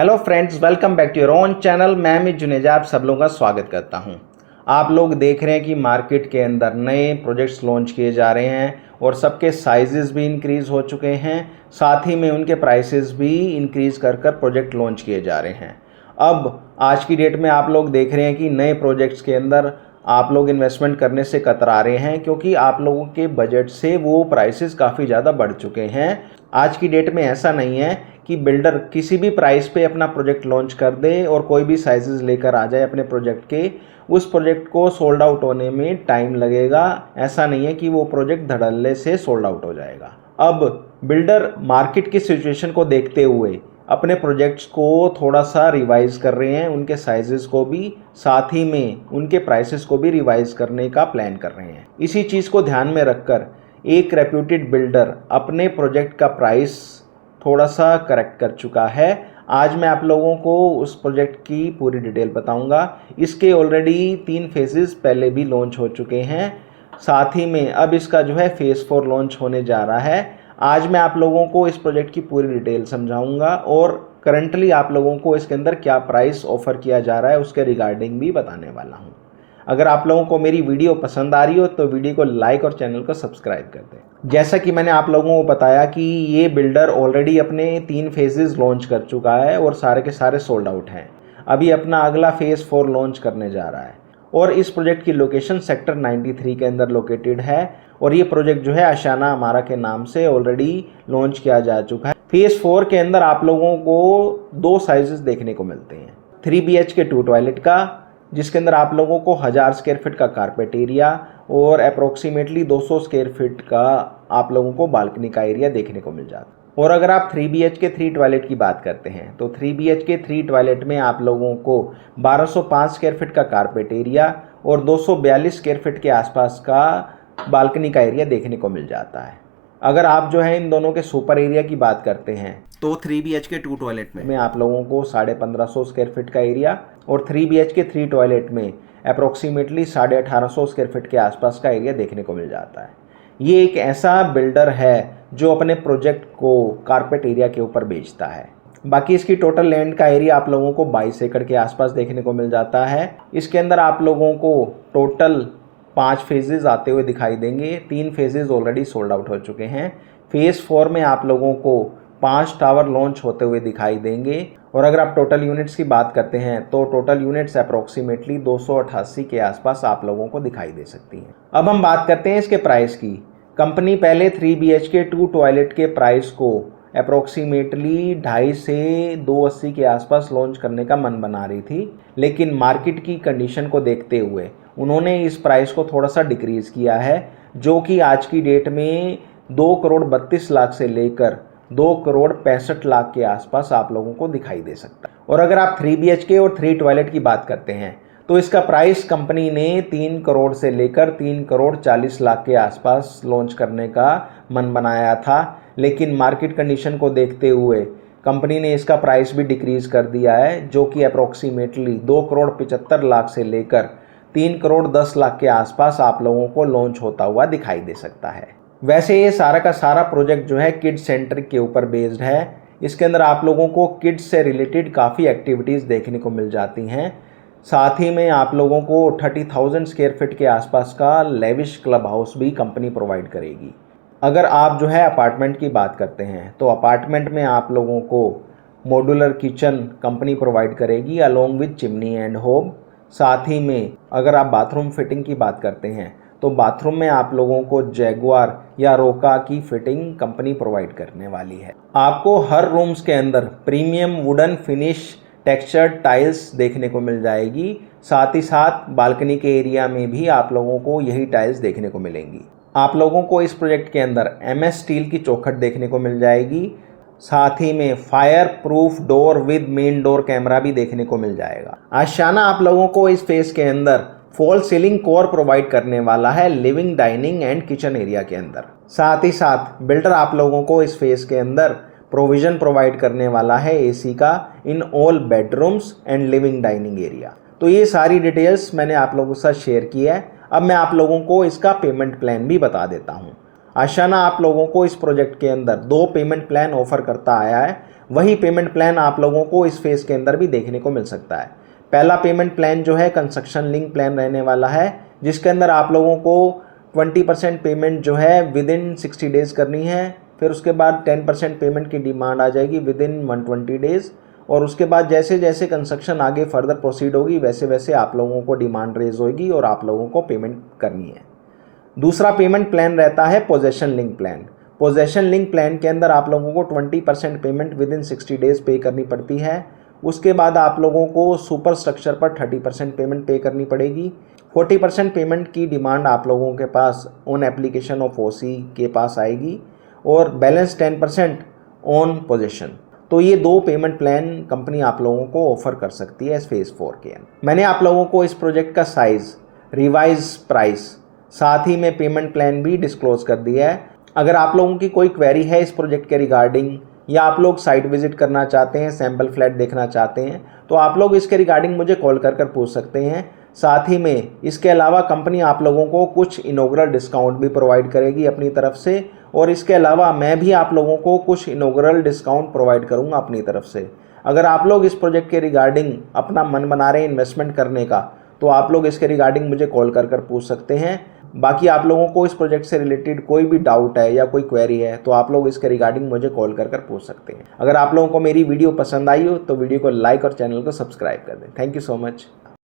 Hello friends, welcome back to your own channel. मैं अमित जुनेजा आप सब लोगों का स्वागत करता हूं। आप लोग देख रहे हैं कि मार्केट के अंदर नए प्रोजेक्ट्स लॉन्च किए जा रहे हैं और सबके साइजेस भी इंक्रीज़ हो चुके हैं, साथ ही में उनके प्राइसेस भी इंक्रीज़ कर कर प्रोजेक्ट लॉन्च किए जा रहे हैं। अब आज की डेट में आप लोग देख रहे हैं कि नए प्रोजेक्ट्स के अंदर आप लोग इन्वेस्टमेंट करने से कतरा रहे हैं, क्योंकि आप लोगों के बजट से वो प्राइसेस काफ़ी ज़्यादा बढ़ चुके हैं। आज की डेट में ऐसा नहीं है कि बिल्डर किसी भी प्राइस पे अपना प्रोजेक्ट लॉन्च कर दे और कोई भी साइजेस लेकर आ जाए अपने प्रोजेक्ट के। उस प्रोजेक्ट को सोल्ड आउट होने में टाइम लगेगा। ऐसा नहीं है कि वो प्रोजेक्ट धड़ल्ले से सोल्ड आउट हो जाएगा। अब बिल्डर मार्केट की सिचुएशन को देखते हुए अपने प्रोजेक्ट्स को थोड़ा सा रिवाइज कर रहे हैं, उनके साइजेस को भी, साथ ही में उनके प्राइसेस को भी रिवाइज करने का प्लान कर रहे हैं। इसी चीज़ को ध्यान में रखकर एक रेप्यूटेड बिल्डर अपने प्रोजेक्ट का प्राइस थोड़ा सा करेक्ट कर चुका है। आज मैं आप लोगों को उस प्रोजेक्ट की पूरी डिटेल बताऊंगा। इसके ऑलरेडी 3 फेजेस पहले भी लॉन्च हो चुके हैं, साथ ही में अब इसका जो है फेज़ 4 लॉन्च होने जा रहा है। आज मैं आप लोगों को इस प्रोजेक्ट की पूरी डिटेल समझाऊंगा और करंटली आप लोगों को इसके अंदर क्या प्राइस ऑफर किया जा रहा है उसके रिगार्डिंग भी बताने वाला हूं। अगर आप लोगों को मेरी वीडियो पसंद आ रही हो तो वीडियो को लाइक और चैनल को सब्सक्राइब कर दें। जैसा कि मैंने आप लोगों को बताया कि ये बिल्डर ऑलरेडी अपने 3 फेजेस लॉन्च कर चुका है और सारे के सारे सोल्ड आउट हैं। अभी अपना अगला फेज़ 4 लॉन्च करने जा रहा है और इस प्रोजेक्ट की लोकेशन सेक्टर 93 के अंदर लोकेटेड है और ये प्रोजेक्ट जो है आशियाना अमारा के नाम से ऑलरेडी लॉन्च किया जा चुका है। फेज़ 4 के अंदर आप लोगों को 2 साइजेस देखने को मिलते हैं। 3 BHK 2 टॉयलेट का, जिसके अंदर आप लोगों को 1000 स्क्वायर फीट का कारपेट एरिया और अप्रोक्सीमेटली 200 स्क्वायर फीट का आप लोगों को बालकनी का एरिया देखने को मिल जाता है। और अगर आप 3 BHK 3 टॉयलेट की बात करते हैं तो 3 BHK 3 टॉयलेट में आप लोगों को 1205 स्क्वायर फीट का कारपेट एरिया और 242 स्क्वायर फीट के आसपास का बालकनी का एरिया देखने को मिल जाता है। अगर आप जो है इन दोनों के सुपर एरिया की बात करते हैं तो 3 BHK 2 टॉयलेट में आप लोगों को 1550 स्क्वायर फीट का एरिया और 3 BHK 3 टॉयलेट में अप्रोक्सीमेटली 1850 स्क्वायर फीट के आसपास का एरिया देखने को मिल जाता है। ये एक ऐसा बिल्डर है जो अपने प्रोजेक्ट को कारपेट एरिया के ऊपर बेचता है। बाकी इसकी टोटल लैंड का एरिया आप लोगों को 22 एकड़ के आसपास देखने को मिल जाता है। इसके अंदर आप लोगों को टोटल 5 फेजेस आते हुए दिखाई देंगे। 3 फेजेस ऑलरेडी सोल्ड आउट हो चुके हैं। फेज़ 4 में आप लोगों को 5 टावर लॉन्च होते हुए दिखाई देंगे और अगर आप टोटल यूनिट्स की बात करते हैं तो टोटल यूनिट्स अप्रोक्सीमेटली 288 के आसपास आप लोगों को दिखाई दे सकती हैं। अब हम बात करते हैं इसके प्राइस की। कंपनी पहले 3 BHK 2 टॉयलेट के प्राइस को अप्रोक्सीमेटली 2.5 से 280 के आसपास लॉन्च करने का मन बना रही थी, लेकिन मार्केट की कंडीशन को देखते हुए उन्होंने इस प्राइस को थोड़ा सा डिक्रीज़ किया है, जो कि आज की डेट में 2 करोड़ 32 लाख से लेकर 2 करोड़ 65 लाख के आसपास आप लोगों को दिखाई दे सकता है। और अगर आप 3 BHK और 3 टॉयलेट की बात करते हैं तो इसका प्राइस कंपनी ने 3 करोड़ से लेकर 3 करोड़ 40 लाख के आसपास लॉन्च करने का मन बनाया था, लेकिन मार्केट कंडीशन को देखते हुए कंपनी ने इसका प्राइस भी डिक्रीज़ कर दिया है, जो कि अप्रोक्सीमेटली 2 करोड़ 75 लाख से लेकर 3 करोड़ 10 लाख के आसपास आप लोगों को लॉन्च होता हुआ दिखाई दे सकता है। वैसे ये सारा का सारा प्रोजेक्ट जो है किड्स सेंटर के ऊपर बेस्ड है। इसके अंदर आप लोगों को किड्स से रिलेटेड काफ़ी एक्टिविटीज़ देखने को मिल जाती हैं। साथ ही में आप लोगों को 30,000 स्क्वायर फीट के आसपास का लेविश क्लब हाउस भी कंपनी प्रोवाइड करेगी। अगर आप जो है अपार्टमेंट की बात करते हैं तो अपार्टमेंट में आप लोगों को मॉड्यूलर किचन कंपनी प्रोवाइड करेगी अलोंग विद चिमनी एंड होब। साथ ही में अगर आप बाथरूम फिटिंग की बात करते हैं तो बाथरूम में आप लोगों को जैगुआर या रोका की फिटिंग कंपनी प्रोवाइड करने वाली है। आपको हर रूम्स के अंदर premium wooden finish textured tiles देखने को मिल जाएगी। साथ ही साथ बालकनी के एरिया में भी आप लोगों को यही टाइल्स देखने को मिलेंगी। आप लोगों को इस प्रोजेक्ट के अंदर MS स्टील की चौखट देखने को मिल जाएगी। साथ ही में fire proof door with main door camera भी देखने को मिल जाएगा। आशियाना आप लोगों को इस फेज के अंदर फॉल सीलिंग कोर प्रोवाइड करने वाला है living, dining and kitchen area के अंदर। साथ ही साथ बिल्डर आप लोगों को इस फेज के अंदर प्रोविजन प्रोवाइड करने वाला है AC का in all bedrooms and living dining area. तो ये सारी डिटेल्स मैंने आप लोगों के साथ शेयर की है। अब मैं आप लोगों को इसका पेमेंट प्लान भी बता देता हूँ। आशियाना आप लोगों को इस प्रोजेक्ट के अंदर 2 पेमेंट प्लान ऑफर करता आया है। वही पेमेंट प्लान आप लोगों को इस फेज़ के अंदर भी देखने को मिल सकता है। पहला पेमेंट प्लान जो है कंस्ट्रक्शन लिंक प्लान रहने वाला है, जिसके अंदर आप लोगों को 20% पेमेंट जो है विद इन 60 डेज़ करनी है। फिर उसके बाद 10% पेमेंट की डिमांड आ जाएगी विद इन 120 डेज़। और उसके बाद जैसे जैसे कंस्ट्रक्शन आगे फर्दर प्रोसीड होगी वैसे वैसे आप लोगों को डिमांड रेज होगी और आप लोगों को पेमेंट करनी है। दूसरा पेमेंट प्लान रहता है possession link plan. Possession link plan के अंदर आप लोगों को 20% पेमेंट विद इन 60 डेज़ पे करनी पड़ती है। उसके बाद आप लोगों को सुपर स्ट्रक्चर पर 30% पेमेंट पे करनी पड़ेगी। 40% पेमेंट की डिमांड आप लोगों के पास ऑन एप्लीकेशन ऑफ ओसी के पास आएगी और बैलेंस 10% ऑन पोजेशन। तो ये दो पेमेंट प्लान कंपनी आप लोगों को ऑफर कर सकती है इस फेज़ 4 के अंदर। मैंने आप लोगों को इस प्रोजेक्ट का साइज़, रिवाइज प्राइस, साथ ही में पेमेंट प्लान भी डिस्क्लोज कर दिया है। अगर आप लोगों की कोई क्वेरी है इस प्रोजेक्ट के रिगार्डिंग या आप लोग साइट विजिट करना चाहते हैं, सैम्पल फ्लैट देखना चाहते हैं, तो आप लोग इसके रिगार्डिंग मुझे कॉल कर पूछ सकते हैं। साथ ही में इसके अलावा कंपनी आप लोगों को कुछ इनॉग्रल डिस्काउंट भी प्रोवाइड करेगी अपनी तरफ से, और इसके अलावा मैं भी आप लोगों को कुछ इनॉग्रल डिस्काउंट प्रोवाइड करूंगा अपनी तरफ से। अगर आप लोग इस प्रोजेक्ट के रिगार्डिंग अपना मन बना रहे हैं इन्वेस्टमेंट करने का, तो आप लोग इसके रिगार्डिंग मुझे कॉल कर पूछ सकते हैं। बाकी आप लोगों को इस प्रोजेक्ट से रिलेटेड कोई भी डाउट है या कोई क्वेरी है तो आप लोग इसके रिगार्डिंग मुझे कॉल कर पूछ सकते हैं। अगर आप लोगों को मेरी वीडियो पसंद आई हो तो वीडियो को लाइक और चैनल को सब्सक्राइब कर दें। Thank you so much.